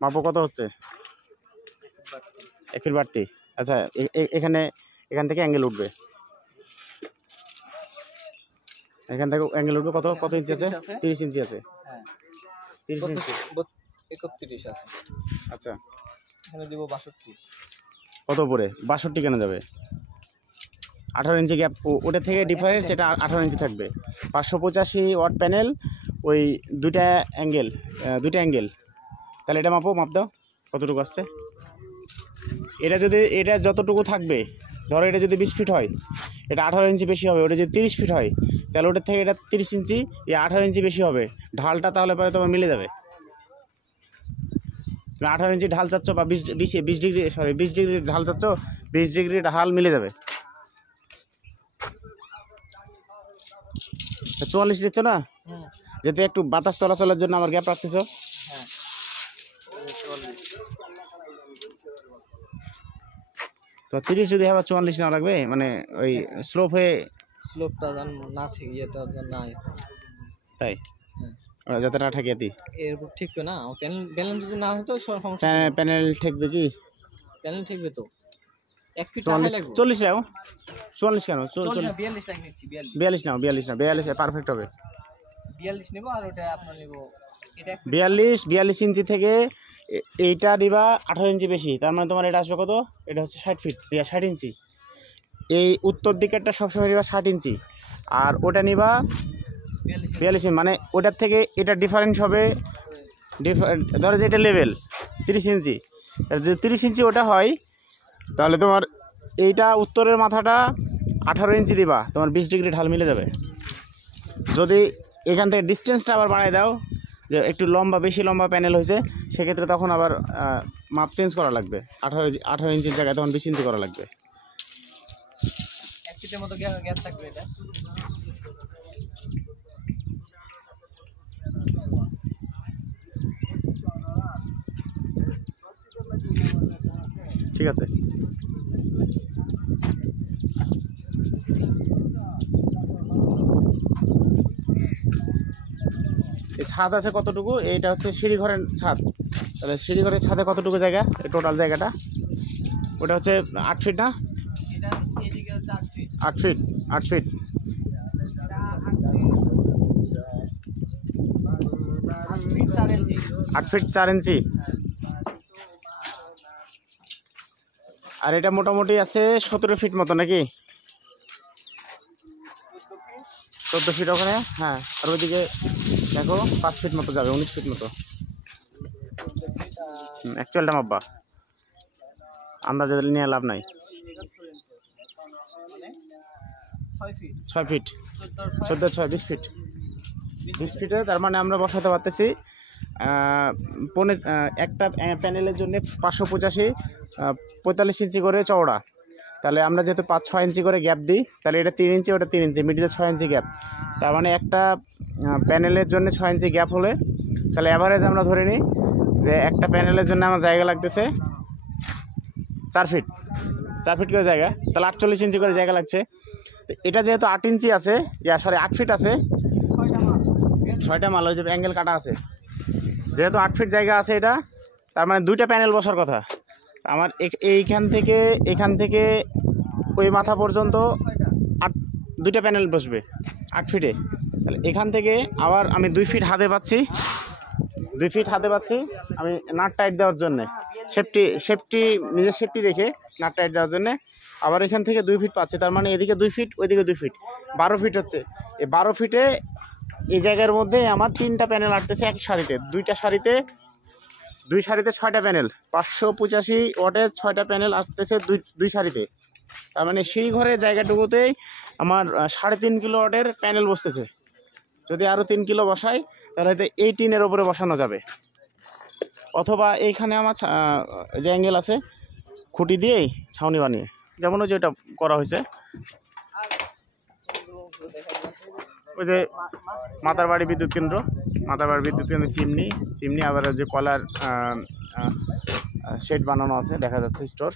মাপো কত হচ্ছে? 1 ফিট বাড়তি। আচ্ছা এখান থেকে অ্যাঙ্গেল উঠবে, এখান থেকে অ্যাঙ্গেল উঠবে কত ইঞ্চি আছে? 30 ইঞ্চি আছে। হ্যাঁ 30 ইঞ্চি 31 আছে। আচ্ছা এখানে দিব 62। কত উপরে? 62 কেন যাবে? 18 ইঞ্চি গ্যাপ, ওটা থেকে ডিফারেন্স, এটা 18 ইঞ্চি থাকবে। 585 ওয়াট প্যানেল, ওই দুইটা অ্যাঙ্গেল, তাহলে এটা মাপ দাও কতটুকু আসছে। এটা যতটুকু থাকবে, ধরো এটা যদি 20 ফিট হয়, এটা 18 ইঞ্চি বেশি হবে। ওটা যদি 30 ফিট হয়, তাহলে ওটার থেকে এটা 30 ইঞ্চি, 18 ইঞ্চি বেশি হবে ঢালটা, তাহলে পরে তোমার মিলে যাবে। তুমি 18 ইঞ্চি ঢাল চাচ্ছ বা 20 ডিগ্রি ঢাল চাচ্ছ, 20 ডিগ্রি ঢাল মিলে যাবে। 44 নিচ্ছ না, যেতে একটু বাতাস চলাচলের জন্য আমার গ্যাপ রাখতেছ। তো 30 যদি আবার 44 না লাগবে, মানে ওই স্লোপটা না ঠিক এটা না, তাই যাতে না ঠেকে এরপর ঠিক না। প্যানেল যদি না হতো প্যানেল ঠেকবে কি? প্যানেল ঠেকবে তো 1 ফিট 40 নাও, 44 কেন? 42 টাকা নিচ্ছি। 42 নাও, 42 পারফেক্ট হবে। 42 নেব, আর ওটা আপনার নেব এটা 42 ইঞ্চি থেকে এইটা দিবা 18 ইঞ্চি বেশি, তার মানে তোমার এটা আসবে কত? এটা হচ্ছে 60 ফিট, 60 ইঞ্চি। এই উত্তর দিকেরটা সবসময় নিবা 60 ইঞ্চি, আর ওটা নিবা 42 ইঞ্চি। মানে ওটার থেকে এটা ডিফারেন্স হবে, ধরো যে এটা লেভেল 30 ইঞ্চি, যদি 30 ইঞ্চি ওটা হয়, তাহলে তোমার এইটা উত্তরের মাথাটা 18 ইঞ্চি দিবা, তোমার 20 ডিগ্রি ঢাল মিলে যাবে। যদি এখান থেকে ডিস্টেন্সটা আবার বাড়ায় দাও, যে একটু বেশি লম্বা প্যানেল হয়েছে, সেক্ষেত্রে তখন আবার মাপ চেঞ্জ করা লাগবে। 18 ইঞ্চির জায়গায় তখন 20 ইঞ্চি করা লাগবে। 1 ফিটের মতো গ্যাপ থাকবে এটা। ঠিক আছে। এই ছাদ আছে কতটুকু? এইটা হচ্ছে সিঁড়িঘরের ছাদ, তাহলে সিঁড়িঘরের ছাদে কতটুকু জায়গা? টোটাল জায়গাটা ওটা হচ্ছে 8 ফিট না? 8 ফিট 8 ফিট 8 ফিট 4 ইঞ্চি। আর এটা মোটামুটি আছে 17 ফিট মতো নাকি? 14 ফিট ওখানে, হ্যাঁ। আর ওইদিকে দেখো 5 ফিট মতো যাবে, 19 ফিট মতো। অ্যাকচুয়ালটা মাপবা, আন্দাজে নিয়ে লাভ নাই। 6 ফিট 14 6 20 ফিট 20 ফিটে, তার মানে আমরা বসাতে পারতেছি একটা প্যানেলের জন্য 585 45 ইঞ্চি করে চওড়া। তাহলে আমরা যেহেতু 5-6 ইঞ্চি করে গ্যাপ দিই, তাহলে এটা 3 ইঞ্চি, ওটা 3 ইঞ্চি, মিডিলে 6 ইঞ্চি গ্যাপ। তার মানে একটা প্যানেলের জন্য 6 ইঞ্চি গ্যাপ হলে, তাহলে অ্যাভারেজ আমরা ধরে নিই যে একটা প্যানেলের জন্য আমার জায়গা লাগতেছে 4 ফিট 4 ফিট করে জায়গা, তাহলে 48 ইঞ্চি করে জায়গা লাগছে। তো এটা যেহেতু 8 ইঞ্চি আছে, 8 ফিট আছে, 6টা মাল, ওই যে অ্যাঙ্গেল কাটা আছে, যেহেতু 8 ফিট জায়গা আছে এটা, তার মানে 2টা প্যানেল বসার কথা আমার। এখান থেকে ওই মাথা পর্যন্ত 2টা প্যানেল বসবে 8 ফিটে। তাহলে এখান থেকে আবার আমি 2 ফিট হাতে পাচ্ছি, 2 ফিট হাতে পাচ্ছি আমি নাট টাইট দেওয়ার জন্যে, সেফটি নিজের সেফটি রেখে নাট টাইট দেওয়ার জন্যে। আবার এখান থেকে 2 ফিট পাচ্ছি, তার মানে এদিকে 2 ফিট, ওইদিকে 2 ফিট, 12 ফিট হচ্ছে। এই 12 ফিটে এই জায়গার মধ্যে আমার 3টা প্যানেল আটতেছে এক সারিতে, 2 সারিতে 6টা প্যানেল, 585 ওয়াটের 6টা প্যানেল আসতেছে 2 সারিতে। তার মানে সেই ঘরের জায়গাটুকুতেই আমার 3.5 কিলো ওয়াটের প্যানেল বসতেছে। যদি আরও 3 কিলো বসাই, তাহলে এই টিনের ওপরে বসানো যাবে। অথবা এইখানে আমার যে অ্যাঙ্গেল আছে, খুঁটি দিয়েই ছাউনি বানিয়ে, যেমন ওই যে এটা করা হয়েছে, ওই যে মাতারবাড়ি বিদ্যুৎ কেন্দ্র, চিমনি, আবার যে কলার শেড বানানো আছে দেখা যাচ্ছে, স্টোর।